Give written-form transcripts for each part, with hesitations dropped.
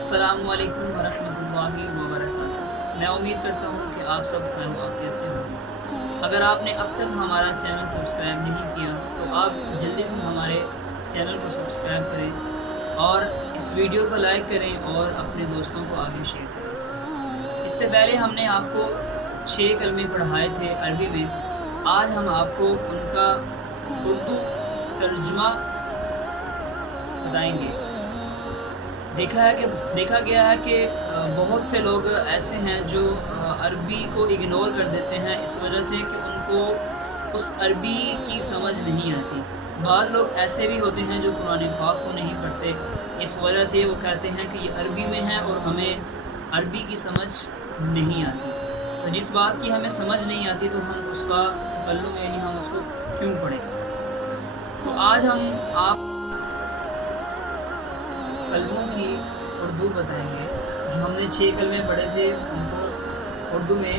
السلام علیکم ورحمۃ اللہ وبرکاتہ۔ میں امید کرتا ہوں کہ آپ سب خیر وافیت سے ہوں۔ اگر آپ نے اب تک ہمارا چینل سبسکرائب نہیں کیا تو آپ جلدی سے ہمارے چینل کو سبسکرائب کریں اور اس ویڈیو کو لائک کریں اور اپنے دوستوں کو آگے شیئر کریں۔ اس سے پہلے ہم نے آپ کو 6 کلمے پڑھائے تھے عربی میں، آج ہم آپ کو ان کا اردو ترجمہ بتائیں گے۔ دیکھا گیا ہے کہ بہت سے لوگ ایسے ہیں جو عربی کو اگنور کر دیتے ہیں اس وجہ سے کہ ان کو اس عربی کی سمجھ نہیں آتی۔ بعض لوگ ایسے بھی ہوتے ہیں جو قرآن پاک کو نہیں پڑھتے، اس وجہ سے وہ کہتے ہیں کہ یہ عربی میں ہے اور ہمیں عربی کی سمجھ نہیں آتی۔ تو جس بات کی ہمیں سمجھ نہیں آتی تو ہم اس کا تکلم یعنی ہم اس کو کیوں پڑھیں۔ تو آج ہم آپ کلموں کی اردو بتائیں گے۔ جو ہم نے 6 کلمے پڑھے تھے ان کو اردو میں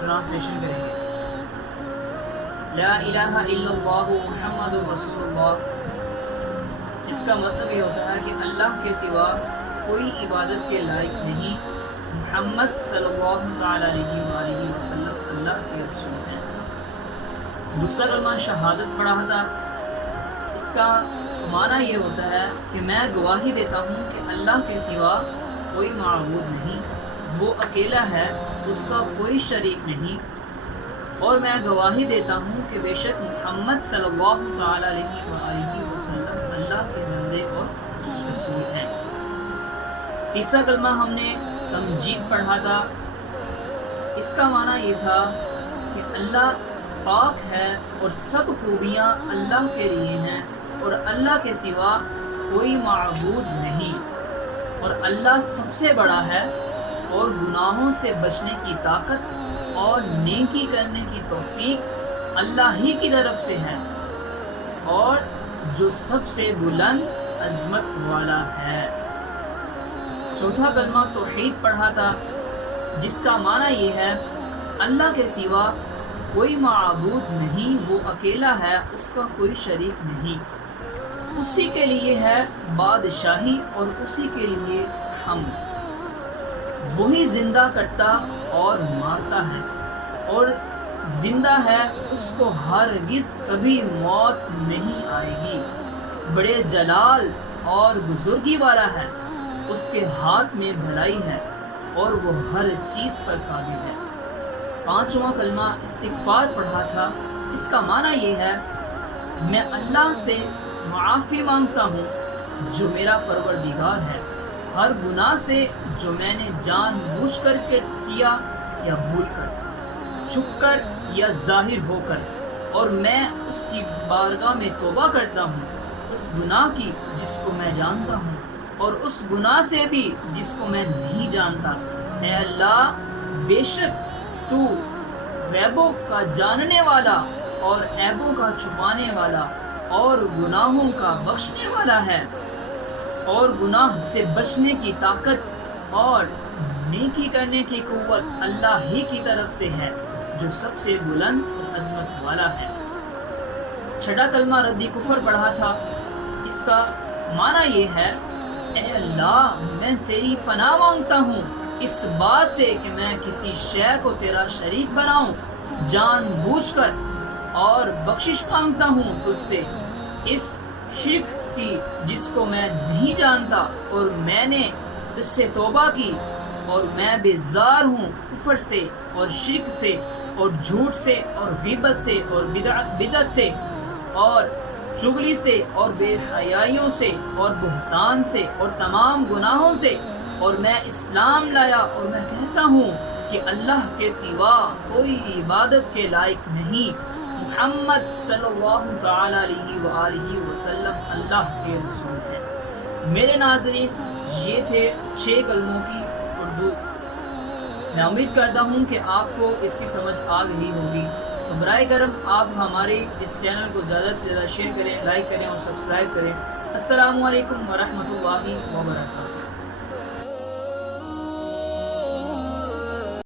ٹرانسلیشن کریں گے۔ لا الہ الا اللہ محمد رسول اللہ، اس کا مطلب یہ ہوتا ہے کہ اللہ کے سوا کوئی عبادت کے لائق نہیں، محمد صلی اللہ تعالی علیہ وآلہ وسلم اللہ کے رسول ہیں۔ دوسرا کلمہ شہادت پڑھا تھا، اس کا معنی یہ ہوتا ہے کہ میں گواہی دیتا ہوں کہ اللہ کے سوا کوئی معبود نہیں، وہ اکیلا ہے، اس کا کوئی شریک نہیں، اور میں گواہی دیتا ہوں کہ بے شک محمد صلی اللہ تعالی علیہ وآلہ وسلم اللہ کے بندے اور رسول ہیں۔ تیسرا کلمہ ہم نے تمجید پڑھا تھا، اس کا معنی یہ تھا کہ اللہ پاک ہے اور سب خوبیاں اللہ کے لیے ہیں اور اللہ کے سوا کوئی معبود نہیں، اور اللہ سب سے بڑا ہے اور گناہوں سے بچنے کی طاقت اور نیکی کرنے کی توفیق اللہ ہی کی طرف سے ہے، اور جو سب سے بلند عظمت والا ہے۔ چوتھا کلمہ توحید پڑھا تھا، جس کا معنی یہ ہے اللہ کے سوا کوئی معبود نہیں، وہ اکیلا ہے، اس کا کوئی شریک نہیں، اسی کے لیے ہے بادشاہی اور اسی کے لیے حمد، وہی زندہ کرتا اور مارتا ہے اور زندہ ہے، اس کو ہرگز کبھی موت نہیں آئے گی، بڑے جلال اور بزرگی والا ہے، اس کے ہاتھ میں بھلائی ہے اور وہ ہر چیز پر قادر ہے۔ پانچواں کلمہ استغفار پڑھا تھا، اس کا معنی یہ ہے میں اللہ سے معافی مانگتا ہوں جو میرا پروردگار ہے، ہر گناہ سے جو میں نے جان بوجھ کر کیا یا بھول کر، چھپ کر یا ظاہر ہو کر، اور میں اس کی بارگاہ میں توبہ کرتا ہوں، اس گناہ کی جس کو میں جانتا ہوں اور اس گناہ سے بھی جس کو میں نہیں جانتا۔ اے اللہ، بے شک تو غیبوں کا جاننے والا اور عیبوں کا چھپانے والا اور گناہوں کا بخشنے والا ہے، اور گناہ سے بچنے کی طاقت اور نیکی کرنے کی قوت اللہ ہی کی طرف سے ہے، جو سب سے بلند اور عظمت والا ہے۔ چھٹا کلمہ رد کفر پڑھا تھا، اس کا معنی یہ ہے اے اللہ، میں تیری پناہ مانگتا ہوں اس بات سے کہ میں کسی شے کو تیرا شریک بناؤں جان بوجھ کر، اور بخشش مانگتا ہوں تجھ سے اس شرک کی جس کو میں نہیں جانتا، اور میں نے اس سے توبہ کی، اور میں بیزار ہوں کفر سے اور شرک سے اور جھوٹ سے اور غیبت سے اور بدعت سے اور چغلی سے اور بے حیائیوں سے اور بہتان سے اور تمام گناہوں سے، اور میں اسلام لایا اور میں کہتا ہوں کہ اللہ کے سوا کوئی عبادت کے لائق نہیں، محمد صلی اللہ تعالی علیہ وآلہ وسلم اللہ کے رسول ہیں۔ میرے ناظرین، یہ تھے 6 کلموں کی اردو۔ میں امید کرتا ہوں کہ آپ کو اس کی سمجھ آ گئی ہوگی، تو برائے کرم آپ ہمارے اس چینل کو زیادہ سے زیادہ شیئر کریں، لائک کریں اور سبسکرائب کریں۔ السلام علیکم ورحمۃ اللہ وبرکاتہ۔